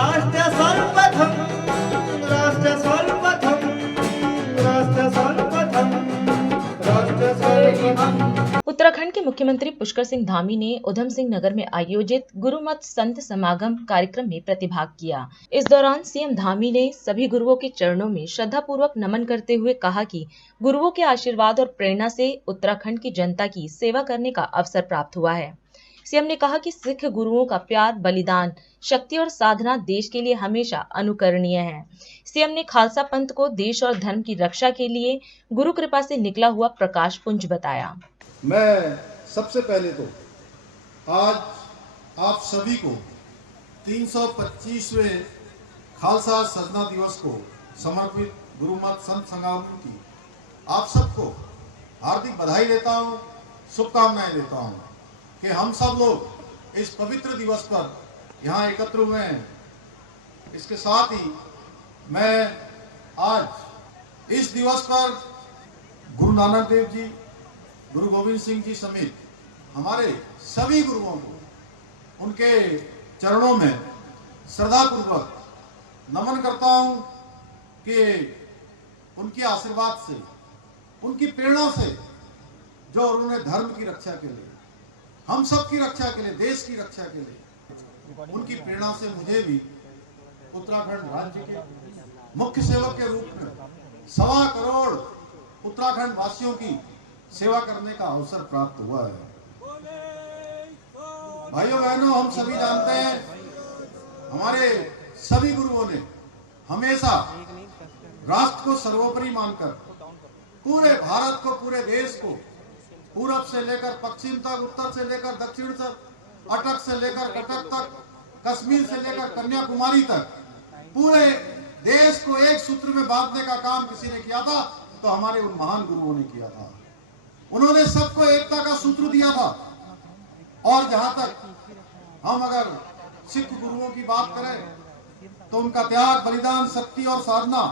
राष्ट्र सर्वप्रथम, राष्ट्र सर्वप्रथम, राष्ट्र सर्वप्रथम, राष्ट्र सर्वप्रथम। उत्तराखंड के मुख्यमंत्री पुष्कर सिंह धामी ने उधम सिंह नगर में आयोजित गुरुमत संत समागम कार्यक्रम में प्रतिभाग किया। इस दौरान सीएम धामी ने सभी गुरुओं के चरणों में श्रद्धापूर्वक नमन करते हुए कहा कि गुरुओं के आशीर्वाद और प्रेरणा से उत्तराखंड की जनता की सेवा करने का अवसर प्राप्त हुआ है। सीएम ने कहा कि सिख गुरुओं का प्यार, बलिदान, शक्ति और साधना देश के लिए हमेशा अनुकरणीय है। सीएम ने खालसा पंथ को देश और धर्म की रक्षा के लिए गुरु कृपा से निकला हुआ प्रकाश पुंज बताया। मैं सबसे पहले तो आज आप सभी को 325वें खालसा साधना दिवस को समर्पित गुरुमत संत समागम की आप सबको हार्दिक बधाई देता हूं, शुभकामनाएं देता हूं कि हम सब लोग इस पवित्र दिवस पर यहाँ एकत्र हुए हैं। इसके साथ ही मैं आज इस दिवस पर गुरु नानक देव जी, गुरु गोविंद सिंह जी समेत हमारे सभी गुरुओं को उनके चरणों में श्रद्धापूर्वक नमन करता हूं कि उनके आशीर्वाद से, उनकी प्रेरणा से जो उन्होंने धर्म की रक्षा के लिए, हम सब की रक्षा के लिए, देश की रक्षा के लिए, उनकी प्रेरणा से मुझे भी उत्तराखंड राज्य के मुख्य सेवक के रूप में 1.25 करोड़ उत्तराखंड वासियों की सेवा करने का अवसर प्राप्त हुआ है। भाइयों बहनों, हम सभी जानते हैं हमारे सभी गुरुओं ने हमेशा राष्ट्र को सर्वोपरि मानकर पूरे भारत को, पूरे देश को, पूरब से लेकर पश्चिम तक, उत्तर से लेकर दक्षिण तक, अटक से लेकर कटक तक, कश्मीर से लेकर कन्याकुमारी तक पूरे देश को एक सूत्र में बांधने का काम किसी ने किया था तो हमारे उन महान गुरुओं ने किया था। उन्होंने सबको एकता का सूत्र दिया था। और जहां तक हम अगर सिख गुरुओं की बात करें तो उनका त्याग, बलिदान, शक्ति और साधना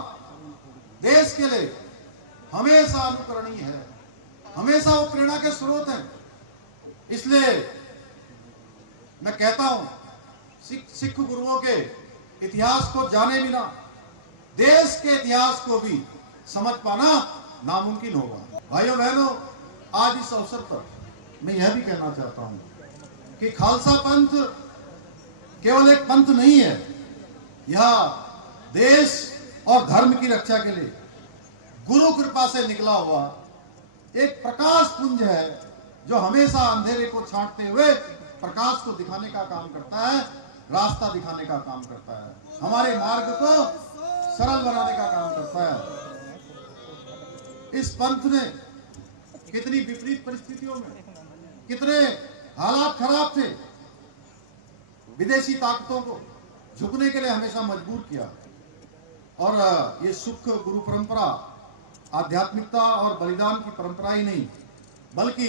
देश के लिए हमेशा अनुकरणीय है, हमेशा वो प्रेरणा के स्रोत हैं। इसलिए मैं कहता हूं, सिख गुरुओं के इतिहास को जाने बिना देश के इतिहास को भी समझ पाना नामुमकिन होगा। भाइयों बहनों, आज इस अवसर पर मैं यह भी कहना चाहता हूं कि खालसा पंथ केवल एक पंथ नहीं है, यह देश और धर्म की रक्षा के लिए गुरु कृपा से निकला हुआ एक प्रकाश पुंज है जो हमेशा अंधेरे को छांटते हुए प्रकाश को दिखाने का काम करता है, रास्ता दिखाने का काम करता है, हमारे मार्ग को सरल बनाने का काम करता है। इस पंथ ने कितनी विपरीत परिस्थितियों में, कितने हालात खराब थे, विदेशी ताकतों को झुकने के लिए हमेशा मजबूर किया। और ये सुख गुरु परंपरा आध्यात्मिकता और बलिदान की परंपरा ही नहीं, बल्कि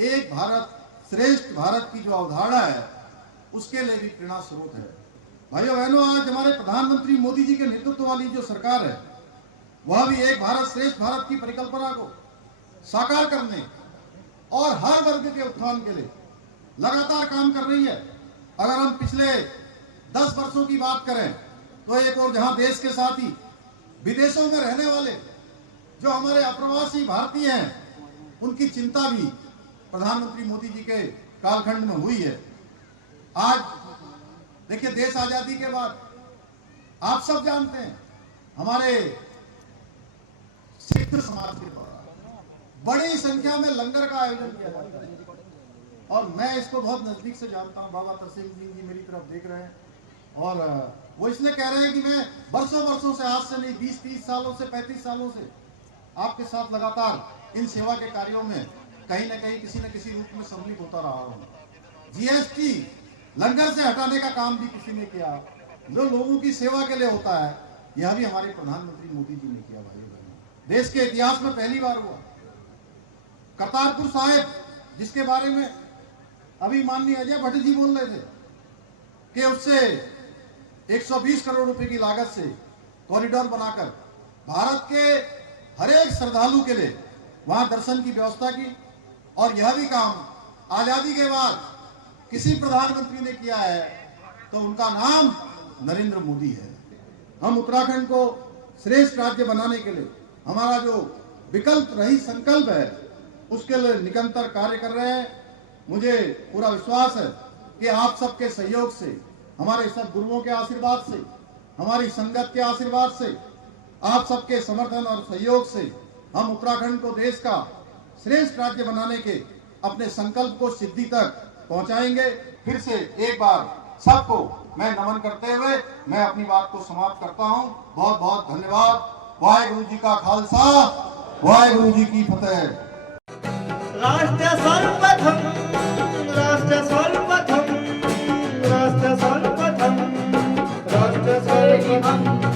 एक भारत श्रेष्ठ भारत की जो अवधारणा है उसके लिए भी प्रेरणा स्रोत है। भाइयों बहनों, आज हमारे प्रधानमंत्री मोदी जी के नेतृत्व वाली जो सरकार है वह भी एक भारत श्रेष्ठ भारत की परिकल्पना को साकार करने और हर वर्ग के उत्थान के लिए लगातार काम कर रही है। अगर हम पिछले 10 वर्षों की बात करें तो एक और जहां देश के साथ ही विदेशों में रहने वाले जो हमारे अप्रवासी भारतीय हैं उनकी चिंता भी प्रधानमंत्री मोदी जी के कालखंड में हुई है। आज देखिए, देश आजादी के बाद आप सब जानते हैं हमारे सिख समाज के द्वारा बड़ी संख्या में लंगर का आयोजन किया जाता है और मैं इसको बहुत नजदीक से जानता हूं। बाबा तरसेम सिंह जी मेरी तरफ देख रहे हैं और वो इसलिए कह रहे हैं कि मैं वर्षों से, आज से नहीं 20-30 सालों से, 35 सालों से आपके साथ लगातार इन सेवा के कार्यों में कहीं ना कहीं किसी न किसी रूप में सम्मिलित होता रहा हूं। जीएसटी लंगर से हटाने का काम भी किसी ने किया, जो लोगों की सेवा के लिए होता है, यह भी हमारे प्रधानमंत्री मोदी जी ने किया। भाई बहनों, देश के इतिहास में पहली बार हुआ। करतारपुर साहिब, जिसके बारे में अभी माननीय अजय भट्ट जी बोल रहे थे कि उससे 120 करोड़ रुपए की लागत से कॉरिडोर बनाकर भारत के हर एक श्रद्धालु के लिए वहां दर्शन की व्यवस्था की। और यह भी काम आजादी के बाद किसी प्रधानमंत्री ने किया है तो उनका नाम नरेंद्र मोदी है। हम उत्तराखंड को श्रेष्ठ राज्य बनाने के लिए हमारा जो विकल्प रहित संकल्प है उसके लिए निरंतर कार्य कर रहे हैं। मुझे पूरा विश्वास है कि आप सबके सहयोग से, हमारे सब गुरुओं के आशीर्वाद से, हमारी संगत के आशीर्वाद से, आप सबके समर्थन और सहयोग से हम उत्तराखंड को देश का श्रेष्ठ राज्य बनाने के अपने संकल्प को सिद्धि तक पहुंचाएंगे। फिर से एक बार सबको मैं नमन करते हुए मैं अपनी बात को समाप्त करता हूं। बहुत बहुत धन्यवाद। वाहेगुरु जी का खालसा, वाहेगुरु जी की फतेह। राष्ट्र सर्वप्रथम, राष्ट्र सर्वप्रथम, राष्ट्र सर्वप्रथम, राष्ट्र सर्वप्रथम।